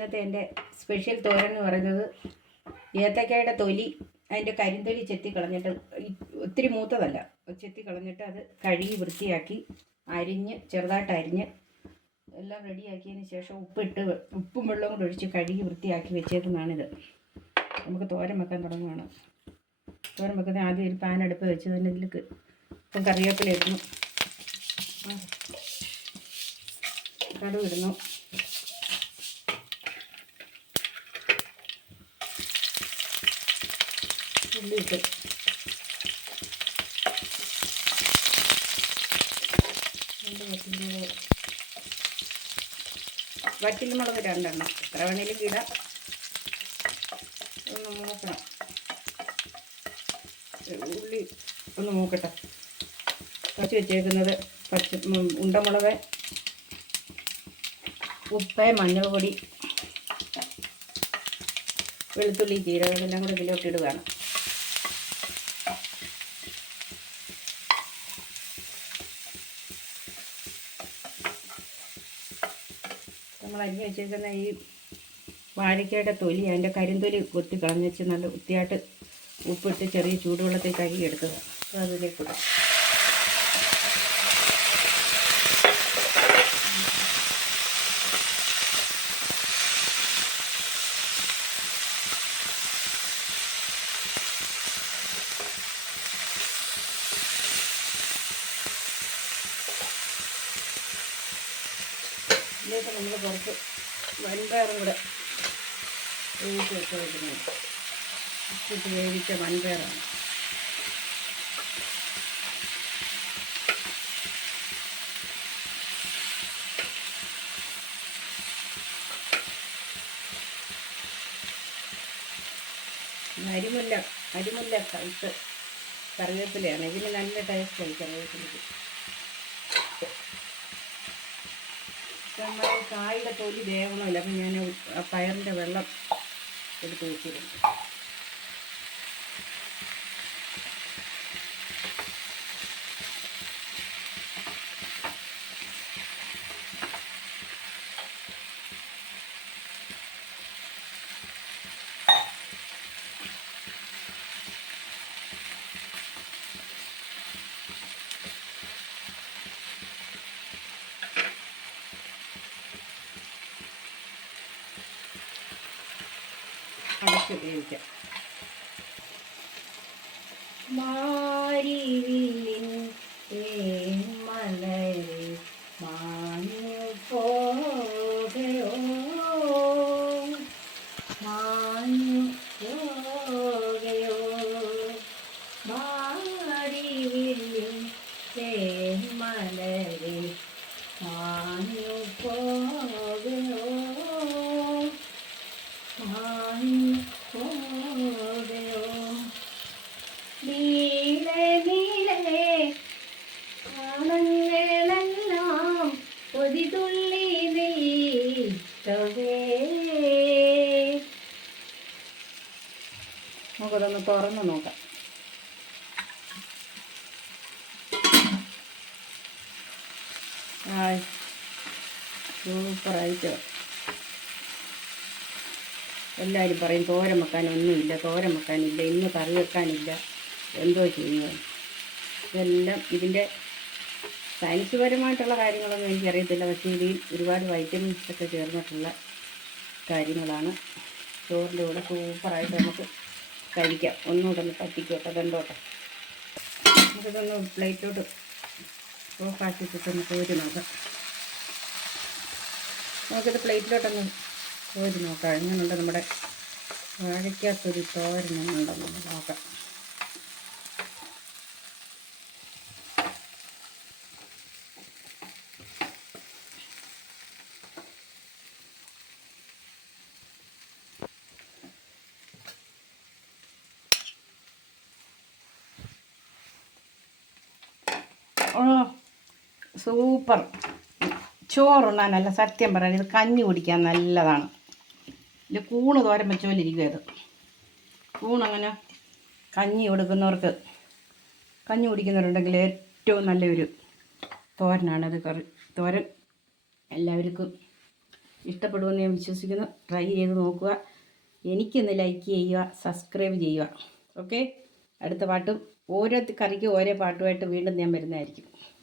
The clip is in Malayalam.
ഇന്നത്തെ എൻ്റെ സ്പെഷ്യൽ തോരൻ എന്ന് പറയുന്നത് ഏത്തക്കയുടെ തൊലി, അതിൻ്റെ കരിന്തൊലി ചെത്തി കളഞ്ഞിട്ട്, ഒത്തിരി മൂത്തതല്ല, ചെത്തി കളഞ്ഞിട്ട് അത് കഴുകി വൃത്തിയാക്കി അരിഞ്ഞ് ചെറുതായിട്ട് അരിഞ്ഞ് എല്ലാം റെഡിയാക്കിയതിന് ശേഷം ഉപ്പും വെള്ളവും കൂടെ ഒഴിച്ച് കഴുകി വൃത്തിയാക്കി വെച്ചേക്കുന്നതാണിത്. നമുക്ക് തോരൻ വെക്കാൻ തുടങ്ങുകയാണ്. തോരൻ വെക്കുന്നത് ആദ്യം ഒരു പാൻ അടുപ്പ് വെച്ച് തന്നെ ഇതിലേക്ക് ഇപ്പം കറിവേപ്പില ഇടുന്നു, കടുക് ഇടുന്നു, ഉള്ളി ഇട്ട് വറ്റൽമുളക് 2 എണ്ണം, എത്ര വേണേലും ഇടാം. ഒന്ന് മൂക്കണം, ഉള്ളി ഒന്ന് മൂക്കട്ടെ. കുറച്ച് വെച്ചേക്കുന്നത് ഉണ്ടമുളക്, ഉപ്പ്, മഞ്ഞൾ പൊടി, വെളുത്തുള്ളി, ജീരകം ഇതെല്ലാം കൂടെ ഇതിലോട്ട് ഇടുകയാണ്. നമ്മൾ അരിഞ്ഞ് വെച്ചേക്കുന്ന ഈ വാഴയ്ക്കയുടെ തൊലി, അതിൻ്റെ കരിന്തൊലി കൊത്തി കളഞ്ഞ് നല്ല വൃത്തിയായിട്ട് ഉപ്പിട്ട് ചെറിയ ചൂടുവെള്ളത്തിൽ കഴുകി എടുക്കുക. അപ്പോൾ അതിലേക്ക് ഇടാം. ഇതിലേക്ക് നമ്മൾ കുറച്ച് വൻപയറും കൂടെ വേവിച്ച് വെച്ച് വയ്ക്കുന്നത്, ഉപ്പിട്ട് വേവിച്ച വൻപയറാണ്. അരിമുല്ല കഴുത്ത് കറിവേപ്പിലയാണ്. ഇതിന് നല്ല ടേസ്റ്റായി കറിവേപ്പിലയ്ക്ക്. നമ്മുടെ കായുടെ തൊലി വേവണമില്ല, അപ്പം ഞാൻ ആ പയറിൻ്റെ വെള്ളം എടുത്ത് വെച്ചിരുന്നു. അടച്ച് വേവിക്കാം. മാരിവില്ലിൻ മലരി മാഞ്ഞു പോകയോ, മാഞ്ഞു പോകയോ, മാരിവില്ലിൻ മലരി മാഞ്ഞു പോകയോ, നീലെ നീലെ കാണങ്ങളെല്ലാം കൊതിതുള്ളി നീട്ടവേ. നമുക്കതൊന്ന് തുറന്ന് നോക്കാം. സൂപ്പറായിട്ട്. എല്ലാവരും പറയും തോരൻ വെക്കാനൊന്നുമില്ല, തോരൻ വെക്കാനില്ല, ഇന്ന് കറി വെക്കാനില്ല, എന്തോ ചെയ്യുന്നത്. ഇതെല്ലാം ഇതിൻ്റെ സയൻസ്പരമായിട്ടുള്ള കാര്യങ്ങളൊന്നും എനിക്കറിയത്തില്ല, പക്ഷേ ഇതിൽ ഒരുപാട് വൈറ്റമിൻസൊക്കെ ചേർന്നിട്ടുള്ള കാര്യങ്ങളാണ്. ചോറിൻ്റെ കൂടെ സൂപ്പറായിട്ട് നമുക്ക് കഴിക്കാം. ഒന്നുകൂടെ ഒന്ന് പറ്റിക്കോട്ടെ, കണ്ടോട്ടെ. നമുക്കിതൊന്ന് പ്ലേറ്റോട്ട് ഓഫാക്കിയിട്ടൊന്ന് കോരി നോക്കാം. നമുക്കിത് പ്ലേറ്റിലോട്ടൊന്ന് കോരി നോക്കാം. എങ്ങനെയുണ്ട് നമ്മുടെ വാഴയ്ക്കകത്തൊരു തോരനുണ്ടെന്ന് നോക്കാം. ഓ സൂപ്പർ. ചോറുണ്ണാനല്ല, സത്യം പറയാൻ ഇത് കഞ്ഞി കുടിക്കാൻ നല്ലതാണ്. ഇത് കൂണ് തോരൻ വെച്ച പോലെ ഇരിക്കും. ഇത് കൂണങ്ങനെ കഞ്ഞി കുടിക്കുന്നവരുണ്ടെങ്കിൽ ഏറ്റവും നല്ലൊരു തോരനാണ് അത്. തോരൻ എല്ലാവർക്കും ഇഷ്ടപ്പെടുമെന്ന് ഞാൻ വിശ്വസിക്കുന്നു. ട്രൈ ചെയ്ത് നോക്കുക. എനിക്കൊന്ന് ലൈക്ക് ചെയ്യുക, സബ്സ്ക്രൈബ് ചെയ്യുക. ഓക്കെ, അടുത്ത പാട്ടും ഓരോ കറിക്കും ഓരോ പാട്ടുമായിട്ട് വീണ്ടും ഞാൻ വരുന്നതായിരിക്കും.